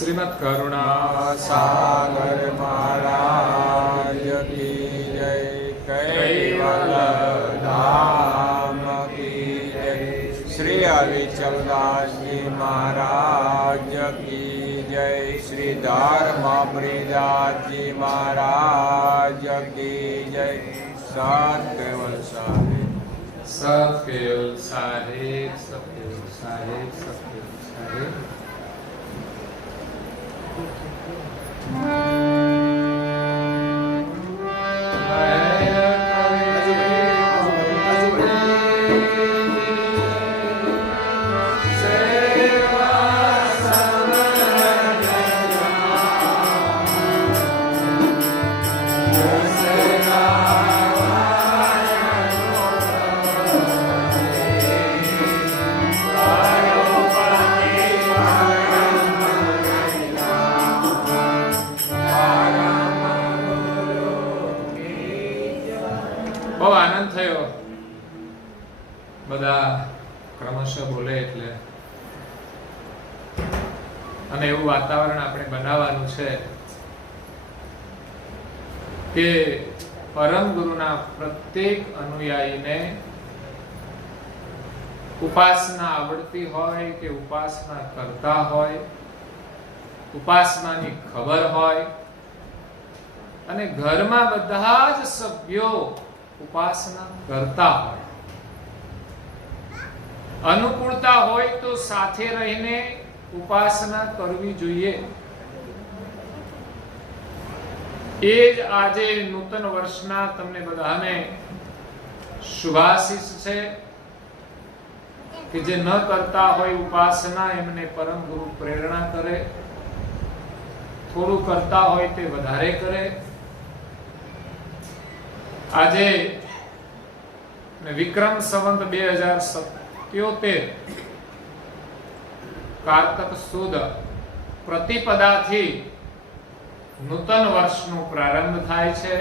શ્રીમદ કરુણા સાગર મહારાજ કી જય, કૈવલ ધામ કી જય, શ્રી હરિચંદાસજી મહારાજ કી જય, શ્રી ધર્મપ્રિયદાસજી મહારાજ કી જય, સત કેવલ સાહેબ, સત કેવલ સાહેબ, સત કેવલ સાહેબ, સત કેવલ સાહેબ. બહુ આનંદ થયો બધા ક્રમશઃ બોલે એટલે, અને એવું વાતાવરણ આપણે બનાવવાનું છે કે પરમ ગુરુના પ્રત્યેક અનુયાયીને ઉપાસના આવડતી હોય કે ઉપાસના કરતા હોય, ઉપાસનાની ખબર હોય, અને ઘરમાં બધા જ સભ્યો ઉપાસના કરતા હોય, અનુકૂળતા હોય તો સાથે રહીને ઉપાસના કરવી જોઈએ. એ જ આજે નૂતન વર્ષના તમને બધાને શુભાશીષ છે કે જે ન કરતા હોય ઉપાસના એમને પરમ ગુરુ પ્રેરણા કરે, થોડું કરતા હોય તે વધારે કરે. આજે વિક્રમ સંવત 2077 કારતક સુદ પ્રતિપદાથી નૂતન વર્ષનો પ્રારંભ થાય છે.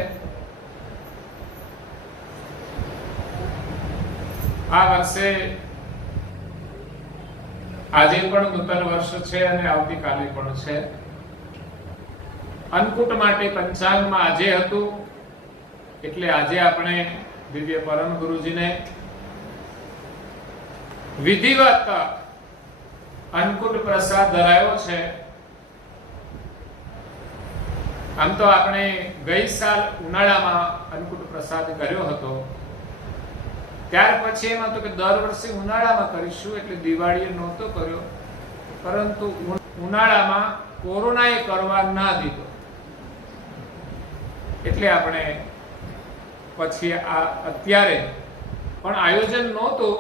આ વર્ષે આજે પણ નૂતન વર્ષ છે અને આવતીકાલે પણ છે. અન્નકૂટ માટે પંચાંગમાં આજે હતું એટલે આજે આપણે દિવ્ય પરમ ગુરુજીને વિધિવત અન્નકૂટ પ્રસાદ ધરાયો છે. આમ તો આપણે ગઈ સાલ ઉનાળામાં અન્નકૂટ પ્રસાદ કર્યો હતો, ત્યાર પછી એમ હતું કે દર વર્ષે ઉનાળામાં કરીશું એટલે દિવાળીએ નહોતો કર્યો, પરંતુ ઉનાળામાં કોરોનાએ કરવા ના દીધો એટલે આપણે પછી આ અત્યારે પણ આયોજન નહોતું,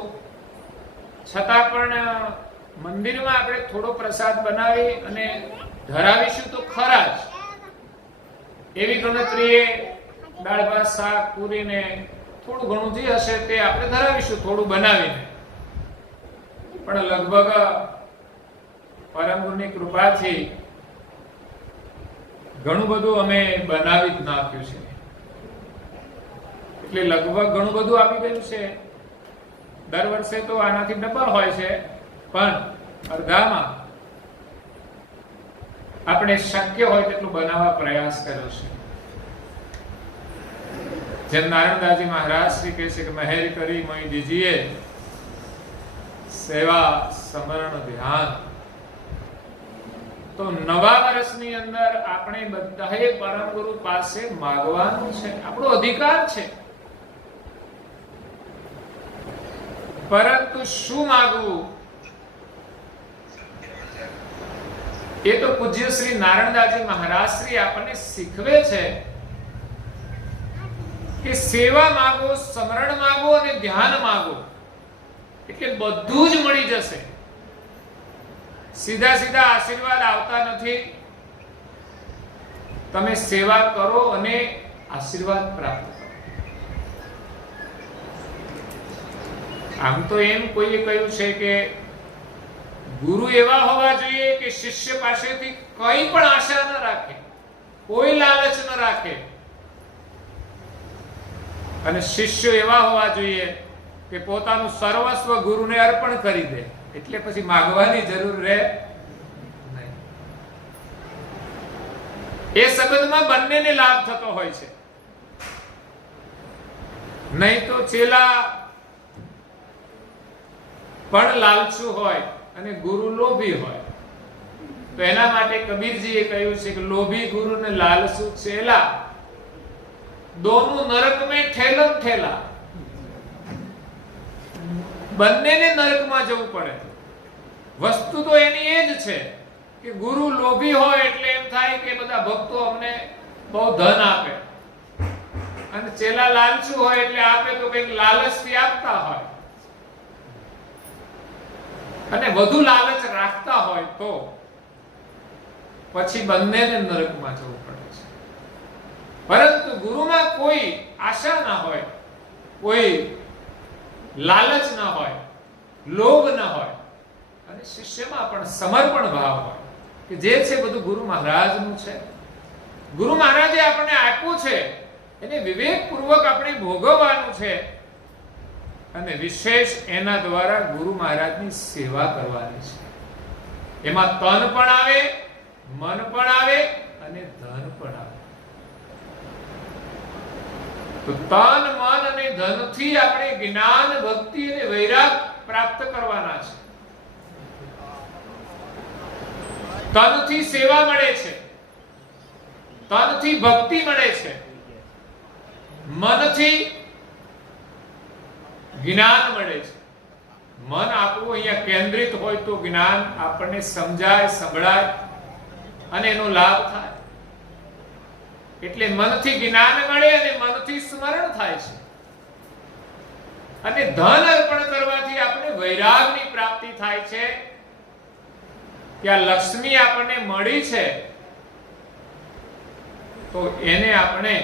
છતાં પણ મંદિરમાં આપણે થોડો પ્રસાદ બનાવી અને ધરાવીશું તો ખરા જ. એવી ગણતરીએ દાળ ભાત શાક પૂરીને થોડું ઘણું જે હશે તે આપણે ધરાવીશું થોડું બનાવીને. પણ લગભગ પરમ ગુરુની કૃપાથી ઘણું બધું અમે બનાવી જ નાખ્યું છે, એટલે લગભગ ઘણું બધું આવી ગયું છે. દર વર્ષે તો આનાથી ડબલ હોય છે, પણ અડધામાં આપણે શક્ય હોય તેટલું બનાવવા પ્રયાસ કર્યો છે. જેમ નારાયણદાસજી મહારાજ શ્રી કહે છે કે મહેર કરી મોઈ દીજીએ સેવા સ્મરણ ધ્યાન. તો નવા વર્ષની અંદર આપણે બધાએ પરમ ગુરુ પાસે માંગવાનું છે, આપણો અધિકાર છે. પરંતુ શું માંગવું એ તો પૂજ્ય શ્રી નારાયણદાસજી મહારાજ શ્રી આપણને શીખવે છે કે સેવા માંગો, સ્મરણ માંગો અને ધ્યાન માંગો એટલે બધું જ મળી જશે. સીધા સીધા આશીર્વાદ આવતા નથી. તમે સેવા કરો અને આશીર્વાદ પ્રાપ્ત કરો. આમ તો એમ કોઈએ કહ્યું છે કે ગુરુ એવા હોવા જોઈએ કે શિષ્ય પાસેથી કઈ પણ આશા ન રાખે, કોઈ લાલચ ન રાખે, અને શિષ્યો એવા હોવા જોઈએ કે પોતાનું સર્વસ્વ ગુરુને અર્પણ કરી દે, એટલે પછી માગવાની જરૂર રહે નહીં. એ સંબંધમાં બંનેને લાભ થતો હોય છે. નહીં તો ચેલા પણ લાલચુ હોય અને ગુરુ લોભી હોય. તો એના માટે કબીરજીએ કહ્યું છે કે લોભી ગુરુ ને લાલચુ ચેલા દોનું નરક में ठेलम ठेला. બંનેને નરકમાં જવું પડે. વસ્તુ તો એની એ જ છે કે ગુરુ લોભી હોય એટલે એમ થાય કે બધા ભક્તો અમને બહુ ધન આપે, અને ચેલા લાલચુ હોય એટલે આપે તો કંઈક લાલચથી આપતા હોય, અને વધુ લાલચ રાખતા હોય તો પછી બંનેને નરકમાં જવું પડે છે. પરંતુ ગુરુમાં કોઈ આશા ના હોય, કોઈ લાલચ ના હોય, લોભ ના હોય, અને શિષ્યમાં પણ સમર્પણ ભાવ હોય કે જે છે બધું ગુરુ મહારાજનું છે. ગુરુ મહારાજે આપણને આપ્યું છે એને વિવેકપૂર્વક આપણે ભોગવવાનું છે, અને વિશેષ એના દ્વારા ગુરુ મહારાજની સેવા કરવાની છે. એમાં તન પણ આવે, મન પણ આવે અને ધન પણ આવે. તો તન, મન અને ધનથી આપણે જ્ઞાન, ભક્તિ અને વૈરાગ પ્રાપ્ત કરવાના છે. તનથી સેવા મળે છે, તનથી ભક્તિ મળે છે, મનથી જ્ઞાન મળે છે. મન આપણું અહીંયા કેન્દ્રિત હોય તો જ્ઞાન આપણને સમજાય, સંભળાય અને એનો લાભ થાય. એટલે મનથી જ્ઞાન મળે અને મનથી સ્મરણ થાય છે. અને ધન અર્પણ કરવાથી આપણે વૈરાગની પ્રાપ્તિ થાય છે કે આ લક્ષ્મી આપણને મળી છે તો એને આપણે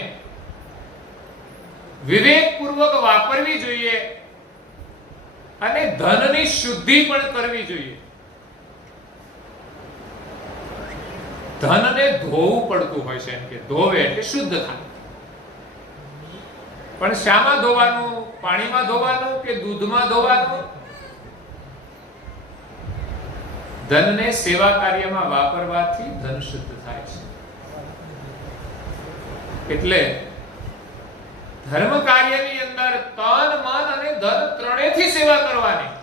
વિવેકપૂર્વક વાપરવી જોઈએ અને ધનની શુદ્ધિ પણ કરવી જોઈએ. ધનને ધોવું પડતું હોય છે, એમ કે ધોવે એટલે શુદ્ધ થાય. પણ શામાં ધોવાનું? પાણીમાં ધોવાનું કે દૂધમાં ધોવાનું? ધનને સેવા કાર્યમાં વાપરવાથી ધન શુદ્ધ થાય છે. એટલે ધર્મ કાર્યની અંદર તન, મન અને ધન ત્રણેયથી સેવા કરવાની.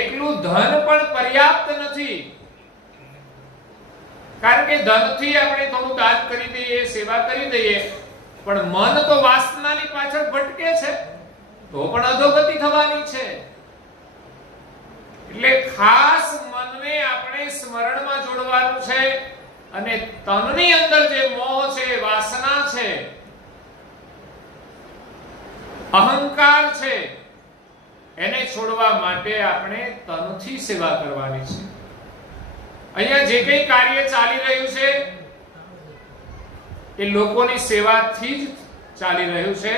એકલું ધન પણ પર્યાપ્ત નથી, કારણ કે ધનથી આપણે થોડું દાન કરી દઈએ, સેવા કરી દઈએ, પણ મન તો વાસનાની પાછળ ભટકે છે તો પણ અધોગતિ થવાની છે. એટલે ખાસ મનને આપણે સ્મરણમાં જોડવાનું છે, અને તનની અંદર જે મોહ છે, વાસના છે, અહંકાર છે, એને છોડવા માટે આપણે તનથી સેવા કરવાની છે. અહીંયા જે કંઈ કાર્ય ચાલી રહ્યું છે એ લોકોની સેવાથી જ ચાલી રહ્યું છે.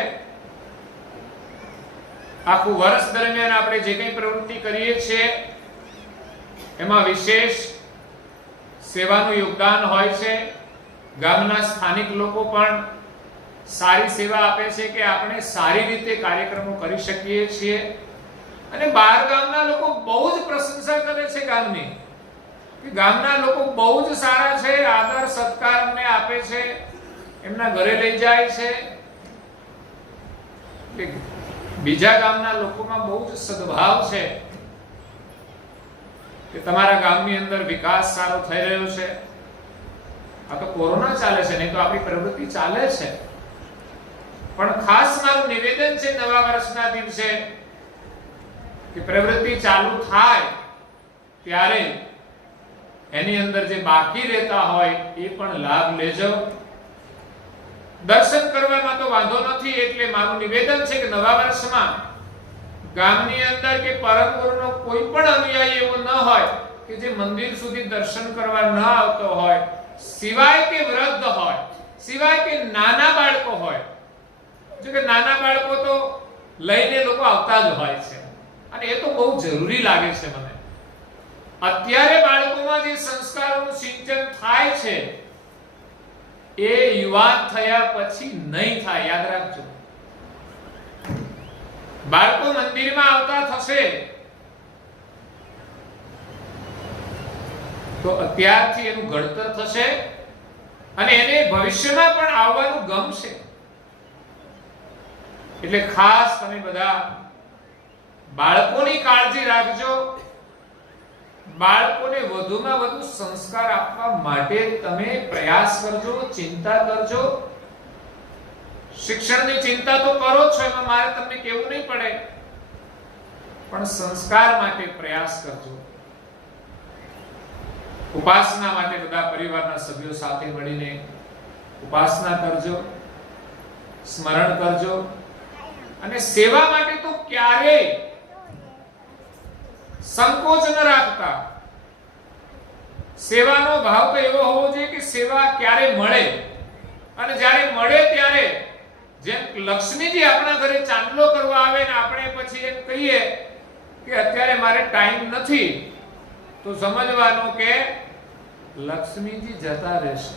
આખું વર્ષ દરમિયાન આપણે જે કંઈ પ્રવૃત્તિ કરીએ છીએ એમાં વિશેષ સેવાનું યોગદાન હોય છે. ગામના સ્થાનિક લોકો પણ સારી સેવા આપે છે કે આપણે સારી રીતે કાર્યક્રમો કરી શકીએ છીએ, અને બહાર ગામના લોકો બહુ જ પ્રશંસા કરે છે ગામની, કે ગામના લોકો બહુ જ સારા છે, આદર સત્કાર અમને આપે છે, એમના ઘરે લઈ જાય છે. બીજા ગામના લોકોમાં બહુ જ સદભાવ છે કે તમારા ગામની અંદર વિકાસ સારો થઈ રહ્યો છે. આ તો કોરોના ચાલે છે, નહીં તો આપણી પ્રવૃત્તિ ચાલે છે. પણ ખાસ મારું નિવેદન છે નવા વર્ષના દિવસે કે પ્રવૃત્તિ ચાલુ થાય ત્યારે એની અંદર જે બાકી રહેતા હોય એ પણ લાભ લેજો. દર્શન કરવામાં તો વાંધો નથી, એટલે મારું નિવેદન છે કે નવા વર્ષમાં ગામની અંદર કે પરમ ગુરુનો કોઈ પણ અનુયાયી એવો ન હોય કે જે મંદિર સુધી દર્શન કરવા ન આવતો હોય, સિવાય કે વૃદ્ધ હોય, સિવાય કે નાના બાળકો હોય. જો કે નાના બાળકો તો લઈને લોકો આવતા જ હોય છે, અને એ તો બહુ જરૂરી લાગે છે મને. અત્યારે બાળકોમાં જે સંસ્કારોનું સિંચન થાય છે એ યુવાન થયા પછી નહીં થાય, યાદ રાખજો. બાળકો મંદિરમાં આવતા થશે તો અત્યારથી એનું ઘડતર થશે, અને એને ભવિષ્યમાં પણ આવવાનું ગમશે. એટલે ખાસ તમે બધા બાળકોની કાળજી રાખજો. બાળકોને વધુમાં વધુ સંસ્કાર આપવા માટે તમે પ્રયાસ કરજો, ચિંતા કરજો. શિક્ષણની ચિંતા તો કરો છો, એમાં મારે તમને કહેવું નહીં પડે, પણ સંસ્કાર માટે પ્રયાસ કરજો. ઉપાસના માટે બધા પરિવારના સભ્યો સાથે મળીને ઉપાસના કરજો, સ્મરણ કરજો. અને સેવા માટે તો ક્યારેય સંકોચ ન રાખતા. સેવાનો ભાવ તો એવો હોવો જોઈએ કે સેવા ક્યારે મળે, અને જ્યારે મળે ત્યારે જેમ લક્ષ્મીજી આપણા ઘરે ચાંદલો કરવા આવે ને આપણે પછી એમ કહીએ કે અત્યારે મારે ટાઈમ નથી, તો સમજવાનું કે લક્ષ્મીજી જતા રહેશે,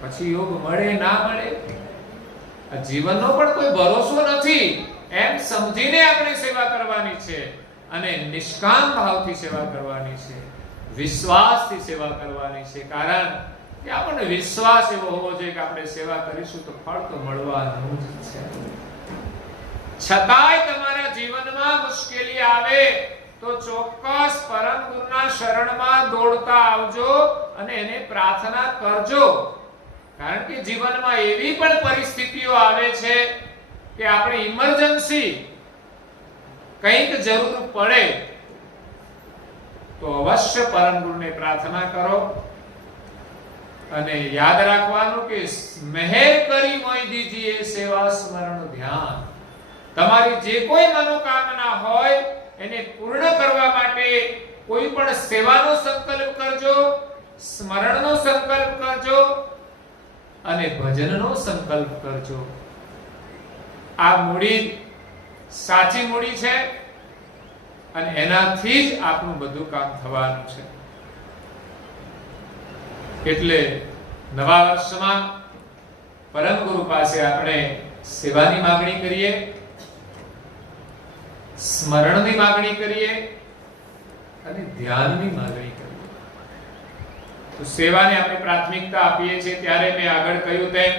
પછી યોગ મળે ના મળે આ જીવનનો પણ કોઈ ભરોસો નથી. એમ સમજીને આપણે સેવા કરવાની છે, અને નિષ્કામ ભાવથી સેવા કરવાની છે, વિશ્વાસથી સેવા કરવાની છે. કારણ કે આપણને વિશ્વાસ એવો હોવો જોઈએ કે આપણે સેવા કરીશું તો ફળ તો મળવાનું જ છે. છતાંય તમારા જીવનમાં મુશ્કેલી આવે તો ચોક્કસ પરમ ગુરુના શરણમાં દોડતા આવજો અને એને પ્રાર્થના કરજો. કારણ કે જીવનમાં એવી પણ પરિસ્થિતિઓ આવે છે કે આપણે ઇમરજન્સી કંઈક જરૂર પડે તો અવશ્ય પરમ ગુરુને પ્રાર્થના કરો. અને યાદ રાખવાનું કે મહેર કરી મોઈ દીજીએ સેવા સ્મરણ ધ્યાન. તમારી જે કોઈ મનોકામના હોય એને પૂર્ણ કરવા માટે કોઈ પણ સેવાનો સંકલ્પ કરજો, સ્મરણનો સંકલ્પ કરજો અને ભજનનો સંકલ્પ કરજો. આ મૂડી સાચી મૂડી છે અને એનાથી જ આપણું બધું કામ થવાનું છે. એટલે નવા વર્ષમાં પરમ ગુરુ પાસે આપણે સેવાની માંગણી કરીએ, સ્મરણની માંગણી કરીએ અને ધ્યાનની માંગણી કરીએ. તો સેવાને આપણે પ્રાથમિકતા આપીએ છીએ. ત્યારે મેં આગળ કહ્યું તેમ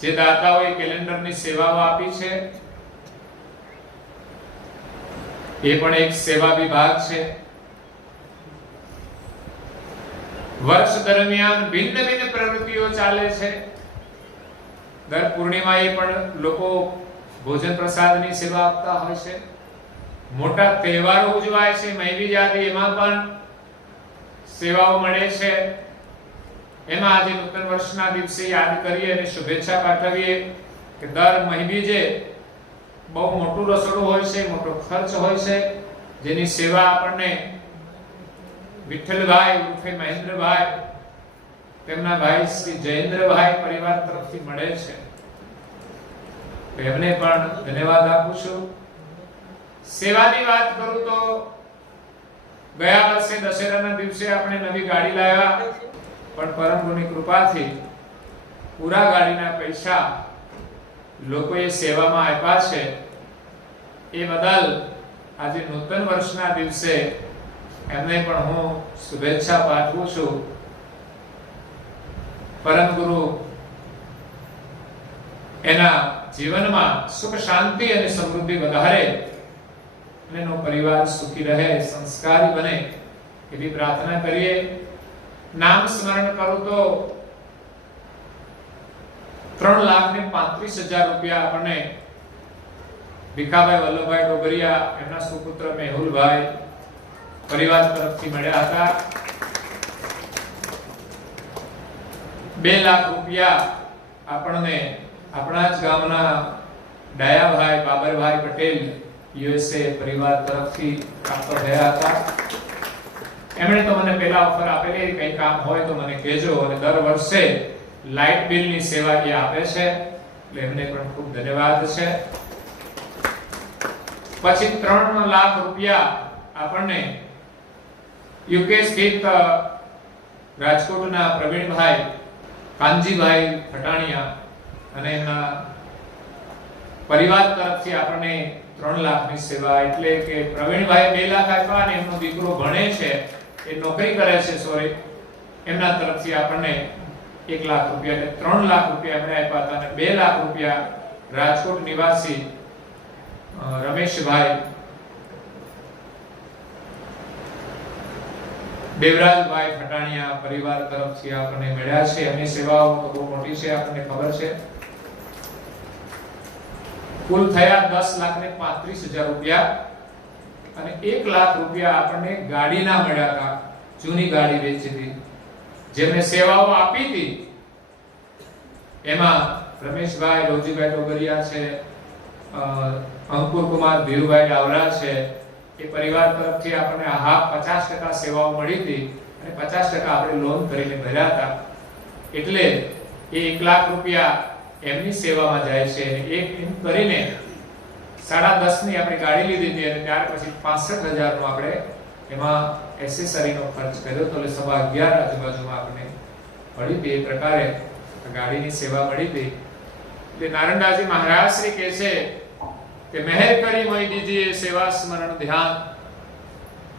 જે દાતાઓએ કેલેન્ડરની સેવાઓ આપી છે એ પણ એક સેવા વિભાગ છે. વર્ષ દરમિયાન ભિન્ન ભિન્ન પ્રવૃત્તિઓ ચાલે છે. દર પૂર્ણિમાએ પણ લોકો ભોજન પ્રસાદની સેવા આપતા હોય છે. મોટા તહેવારો ઉજવાય છે, મહિબીજ આદિ, એમાં પણ સેવાઓ મળે છે. એમાં આજે નૂતન વર્ષના દિવસે યાદ કરીએ અને શુભેચ્છા પાઠવીએ કે દર મહિબીજે બહુ મોટું રસોડું હોય છે, મોટો ખર્ચ હોય છે, જેની સેવા આપણને વિઠ્ઠલભાઈ ઉર્ફે મહેન્દ્રભાઈ, તેમના ભાઈ શ્રી જયેન્દ્રભાઈ પરિવાર તરફથી મળે છે. એમને પણ ધન્યવાદ આપું છું. સેવાની વાત કરું તો ગયા વર્ષે દશેરાના દિવસે આપણે નવી ગાડી લાવ્યા, પણ પરમ ગુરુની કૃપાથી પૂરા ગાડીના પૈસા લોકોએ સેવામાં આપ્યા છે. એ બદલ આજે નૂતન વર્ષના દિવસે એમને પણ હું શુભેચ્છા પાઠવું છું. પરમ ગુરુ એના જીવનમાં સુખ શાંતિ અને સમૃદ્ધિ વધારે અને એનો પરિવાર સુખી રહે, સંસ્કારી બને એવી પ્રાર્થના કરીએ. નામ સ્મરણ કરું તો 3,35,000 રૂપિયા આપણને ભીખાભાઈ વલ્લભભાઈ ડોગરિયા, એમના સુપુત્ર મેહુલભાઈ પરિવાર તરફથી મળ્યા હતા. 2 લાખ રૂપિયા આપણને આપણા જ ગામના ડાયાભાઈ બાબરભાઈ પટેલ યુએસએ પરિવાર તરફથી પ્રાપ્ત થયા હતા. એમણે તો મને પહેલા ઓફર આપેલી કંઈ કામ હોય તો મને કહેજો, અને દર વર્ષે લાઇટ બિલની સેવા એ આપે છે, એટલે એમને પણ ખૂબ ધન્યવાદ છે. પછી 3 લાખ રૂપિયા આપણને યુકે સ્થિત રાજકોટના પ્રવીણભાઈ કાનજીભાઈ ફટાણિયા અને એમના પરિવાર તરફથી આપણને 3 લાખની સેવા, એટલે કે પ્રવીણભાઈ 2 લાખ આપ્યા અને એમનો દીકરો ભણે છે, એ નોકરી કરે છે, એમના તરફથી આપણને 1 લાખ રૂપિયા એટલે 3 લાખ રૂપિયા એમણે આપ્યા હતા અને 2 લાખ રૂપિયા રાજકોટ નિવાસી રમેશભાઈ દેવરાજભાઈ ફટાણિયા પરિવાર તરફથી આપણને મળ્યા છે. એમની સેવાઓ તો બહુ મોટી છે, આપણને ખબર છે. કુલ થયા 10,35,000 રૂપિયા અને 1 લાખ રૂપિયા આપણને ગાડીના મળ્યા હતા. જૂની ગાડી વેચી હતી, જેમને સેવાઓ આપી હતી. એમાં રમેશભાઈ રોજીભાઈ ડોગરિયા છે, અંકુર કુમાર ધીરુભાઈ ડાવરા છે. એ પરિવાર તરફથી આપણને 50% સેવાઓ મળી હતી અને 50% આપણે લોન કરીને ભર્યા હતા. એટલે એ 1 લાખ રૂપિયા એમની સેવામાં જાય છે. એક એમ કરીને 10.5 ની આપણે ગાડી લીધી હતી અને ત્યાર પછી 65,000 નો આપણે એમાં એસેસરીનો ખર્ચ કર્યો તો એટલે 11.5 આજુબાજુમાં આપણે મળી હતી. એ પ્રકારે ગાડીની સેવા મળી હતી. એટલે નારણદાસજી મહારાજ શ્રી કહે છે કે મહેર કરી મોઈ દીજીએ સેવા સ્મરણ ધ્યાન.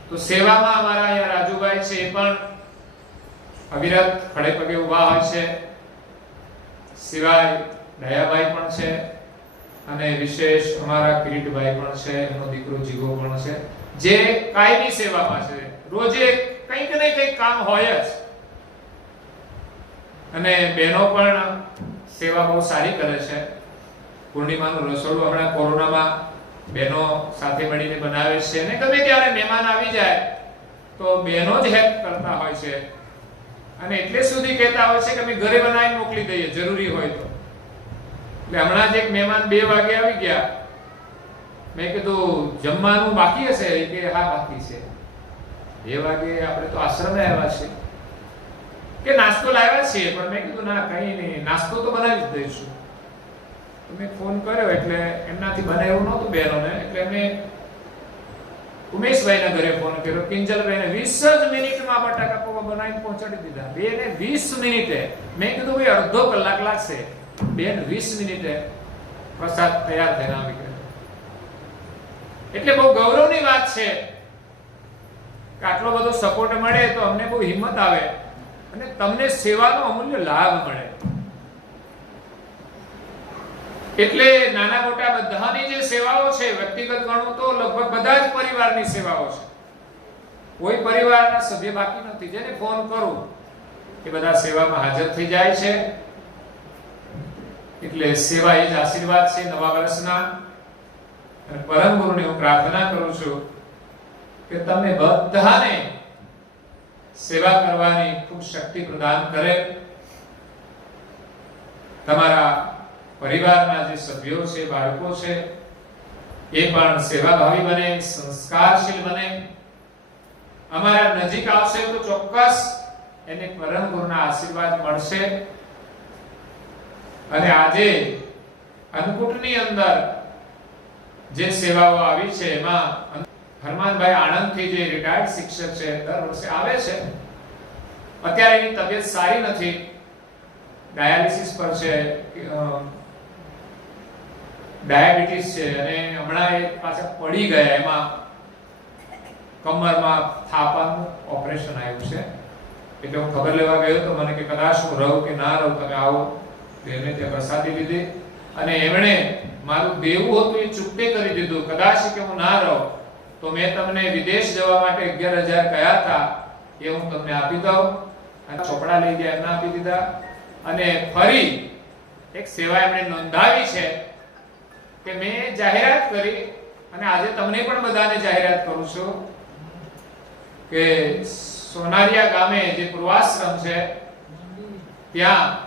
તો સેવામાં અમારા અહીંયા રાજુભાઈ છે, એ પણ અવિરત ખડે પગે ઊભા હોય છે. સિવાય દયાભાઈ પણ છે અને વિશેષ અમારા કિરીટભાઈ પણ છે, એનો દીકરો જીગો પણ છે, જે કાયમી સેવામાં છે. રોજે કંઈક ને કંઈક કામ હોય જ. અને બહેનો પણ સેવા બહુ સારી કરે છે. પૂર્ણિમાનું રસોડું હમણાં કોરોનામાં બહેનો સાથે મળીને બનાવે છે અને ગમે ત્યારે મહેમાન આવી જાય તો બહેનો જ હેલ્પ કરતા હોય છે અને એટલે સુધી કહેતા હોય છે કે અમે ઘરે બનાવીને મોકલી દઈએ જરૂરી હોય તો. એટલે હમણાં જ એક મહેમાન 2 વાગે આવી ગયા. મેં કીધું જમવાનું બાકી હશે? કે હા બાકી છે. 2 વાગે આપણે તો આશ્રમે આવ્યા છીએ કે નાસ્તો લાવ્યા છીએ, પણ મેં કીધું ના કઈ નહીં, નાસ્તો તો બનાવી જ દઈશું. મેં ફોન કર્યો એટલે એમનાથી બનાવ્યું નહોતું બહેનોને, એટલે મેં ઉમેશભાઈના ઘરે ફોન કર્યો. કિંજલભાઈને 20 જ મિનિટમાં બટાકા પૌવા બનાવીને પહોંચાડી દીધા. બેને 20 મિનિટે. મેં કીધું ભાઈ અડધો કલાક લાગશે. બેન 20 મિનિટે પ્રસાદ તૈયાર થઈને આવી ગયો. એટલે બહુ ગૌરવની વાત છે કે આટલો બધો સપોર્ટ મળે તો અમને બહુ હિંમત આવે અને તમને સેવાનો અમૂલ્ય લાભ મળે. એટલે નાના મોટા બધાની જે સેવાઓ છે, વ્યક્તિગત ગણો તો લગભગ બધા જ પરિવારની સેવાઓ છે. કોઈ પરિવારના સભ્ય બાકી નથી. જેને ફોન કરું એ બધા સેવામાં હાજર થઈ જાય છે. એટલે સેવા એ જ આશીર્વાદ છે નવા વર્ષના. અને પરમ ગુરુને હું પ્રાર્થના કરું છું કે તમને બધાને સેવા કરવાની ખૂબ શક્તિ પ્રદાન કરે. તમારા પરિવારના જે સભ્યો છે, બાળકો છે, એ પણ સેવાભાવી બને, સંસ્કારશીલ બને. અમારા નજીક આવશે તો ચોક્કસ એને પરમ ગુરુના આશીર્વાદ મળશે. અને આજે અન્નકૂટની અંદર જે સેવાઓ આવી છે એમાં હરમાનભાઈ આણંદથી જે રિટાયર્ડ શિક્ષક છે, દર વર્ષે આવે છે. અત્યારે એની તબિયત સારી નથી, ડાયાલિસિસ પર છે, ડાયાબિટીસ છે અને હમણાં એ પાછા પડી ગયા. એમાં કમરમાં થાપાનું ઓપરેશન આવ્યું છે. એટલે હું ખબર લેવા ગયો તો મને કે કદાચ હું રહું કે ના રહું, તમે આવો. એમને ત્યાં પ્રસાદી લીધી અને એમણે મારું દેવું હતું એ ચૂકતે કરી દીધું. કદાચ કે હું ના રહું તો મેં તમને વિદેશ જવા માટે 11,000 કહ્યા હતા, એ હું તમને આપી દઉં. અને ચોપડા લઈ ગયા, એમને આપી દીધા. અને ફરી એક સેવા એમણે નોંધાવી છે કે મેં જાહેરાત કરી અને આજે તમને પણ બધાને જાહેરાત કરું છું કે સોનારિયા ગામે જે પૂર્વાશ્રમ છે ત્યાં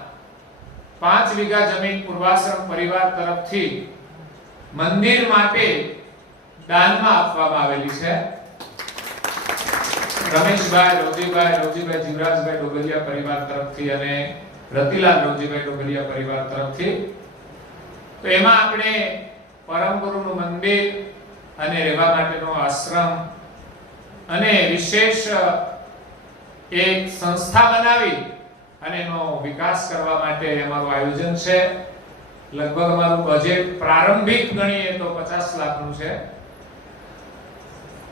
5 વીઘા જમીન પૂર્વાશ્રમ પરિવાર તરફથી મંદિર માટે દાનમાં આપવામાં આવેલી છે. રમેશભાઈ રોજીભાઈ જીવરાજભાઈ ડોગલિયા પરિવાર તરફથી અને રતિલાલ રોજીભાઈ ડોગલિયા પરિવાર તરફથી. તો એમાં આપણે પરમ ગુરુનું મંદિર અને રહેવા માટેનો આશ્રમ અને વિશેષ એક સંસ્થા બનાવી અને એનો વિકાસ કરવા માટે અમારું આયોજન છે. લગભગ અમારું બજેટ પ્રારંભિક ગણીએ તો 50 લાખનું છે.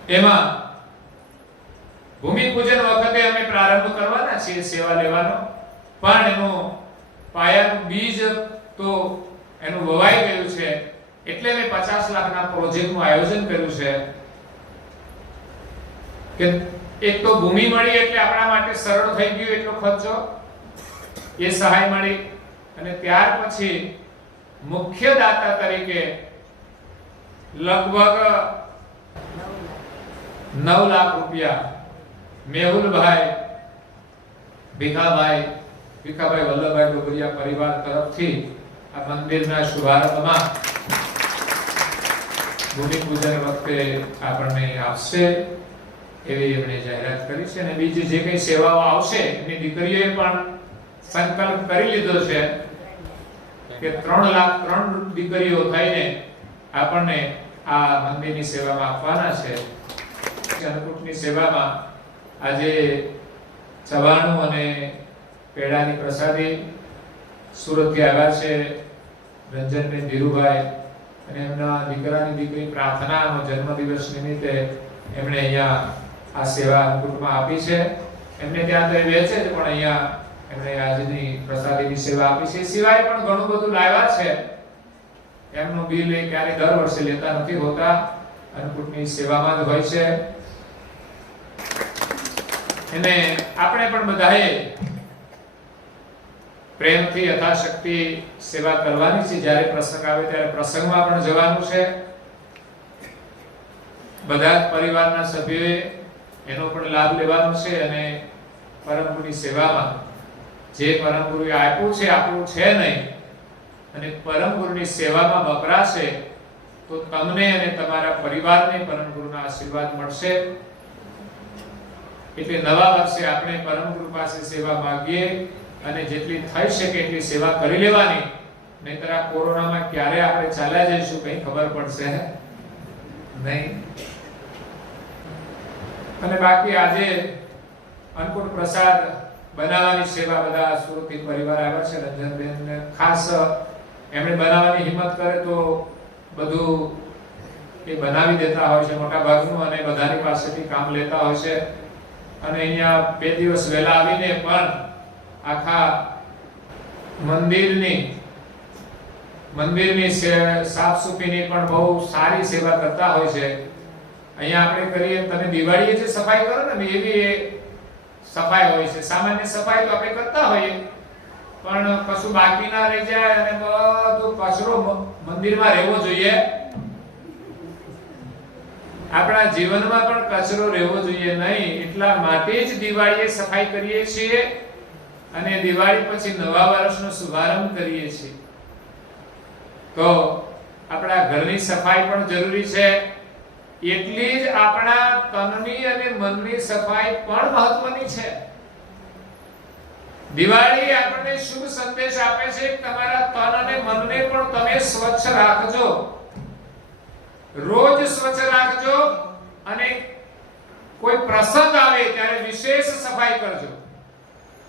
એમાં ભૂમિ પૂજન વખતે અમે પ્રારંભ કરવાના છીએ સેવા લેવાનો પણ એનું પાયાનું બીજ તો એનું વવાઈ ગયું છે, એટલે મેં 50 લાખના પ્રોજેક્ટનું આયોજન કર્યું છે કે એક તો ભૂમિ મળી એટલે આપણા માટે સરળ થઈ ગયું એટલો ખર્ચો, એ સહાય મળી, અને ત્યાર પછી મુખ્ય દાતા તરીકે લગભગ 9 લાખ રૂપિયા મેહુલભાઈ ભીખાભાઈ વલ્લભભાઈ ડોગરિયા પરિવાર તરફથી આ મંદિરના શુભારંભમાં ભૂમિપૂજન વખતે આપણને આપશે એવી એમણે જાહેરાત કરી છે. અને બીજી જે કઈ સેવાઓ આવશે એની દીકરીઓએ પણ સંકલ્પ કરી લીધો છે કે 3 લાખ 3 દીકરીઓ થઈને આપણને આ મંદિરની સેવામાં આપવાના છે. અન્નકૂટની સેવામાં આજે ચવાણું અને પેડાની પ્રસાદી સુરતથી આવ્યા છે રંજનબેન ધીરુભાઈ, અને એમના દીકરાની દીકરી પ્રાર્થનાનો જન્મદિવસ નિમિત્તે એમણે અહીંયા આ સેવા અન્નકૂટમાં આપી છે. એમને ત્યાં તો એ વેચે છે, પણ અહીંયા એમણે આજની પ્રસાદીની સેવા આપી છે. સિવાય પણ ઘણું બધું લાવ્યા છે. એમનું બિલ એ ક્યારે દર વર્ષે લેતા નથી હોતા, અન્નકૂટની સેવામાં જ હોય છે. અને આપણે પણ બધાએ પ્રેમથી યથાશક્તિ સેવા કરવાની છે. જ્યારે પ્રસંગ આવે ત્યારે પ્રસંગમાં પણ જવાનું છે. બધા જ પરિવારના સભ્યોએ એનો પણ લાભ લેવાનો છે, અને પરમ ગુરુની સેવામાં જે પરમ ગુરુએ આપ્યું છે આપણું છે નહીં, અને પરમ ગુરુની સેવામાં વપરાશે તો તમને અને તમારા પરિવારને પરમ ગુરુના આશીર્વાદ મળશે. એટલે નવા વર્ષે આપણે પરમ ગુરુ પાસે સેવા માંગીએ અને જેટલી થઈ શકે એટલી સેવા કરી લેવાની, નહીતર આ કોરોનામાં ક્યારે આપણે ચાલ્યા જઈશું કઈ ખબર પડશે નહીં. અને બાકી આજે અન્નકૂટ પ્રસાદ બનાવવાની સેવા બધા સુરતી પરિવાર આવ્યા છે. રંજનબેન ખાસ એમણે બનાવવાની હિંમત કરે તો બધું એ બનાવી દેતા હોય છે મોટા ભાગનું, અને બધાની પાસેથી કામ લેતા હોય છે. અને અહીંયા 2 દિવસ વહેલા આવીને પણ આખા મંદિરની સાફસૂફીની પણ બહુ સારી સેવા કરતા હોય છે. અહીંયા આપણે કરીએ, તમે દિવાળીએ જે સફાઈ કરો ને એવી સફાઈ હોય છે. સામાન્ય સફાઈ તો આપણે કરતા હોઈએ, પણ કશું બાકી ના રહી જાય અને બધું કચરો મંદિરમાં રહેવો જોઈએ. આપણા જીવનમાં પણ કચરો રહેવો જોઈએ નહીં, એટલા માટે જ દિવાળીએ સફાઈ કરીએ છીએ અને દિવાળી પછી નવા વર્ષનો શુભારંભ કરીએ છીએ. તો આપણા ઘરની સફાઈ પણ જરૂરી છે, એટલી જ આપણા તનની અને મનની સફાઈ પણ મહત્વની છે. દિવાળી આપણને શુભ સંદેશ આપે છે કે તમારા તન અને મનને પણ તમે સ્વચ્છ રાખજો, રોજ સ્વચ્છ રાખજો, અને કોઈ પ્રસંગ આવે ત્યારે વિશેષ સફાઈ કરજો.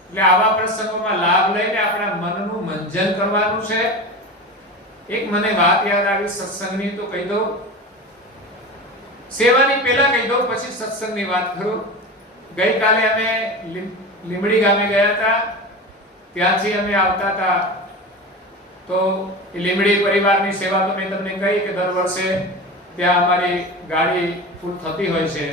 એટલે આવા પ્રસંગોમાં લાભ લઈને આપણા મનનું મંજન કરવાનું છે. એક મને વાત યાદ આવી સત્સંગની, તો કહી દઉં. સેવાની પહેલા કહી દઉં, પછી સત્સંગની વાત કરું. ગઈકાલે અમે લીમડી ગામે ગયા હતા. ત્યાંથી અમે આવતા હતા તો લીમડી પરિવારની સેવા તો મેં તમને કહી કે દર વર્ષે ત્યાં અમારી ગાડી ફૂલ થતી હોય છે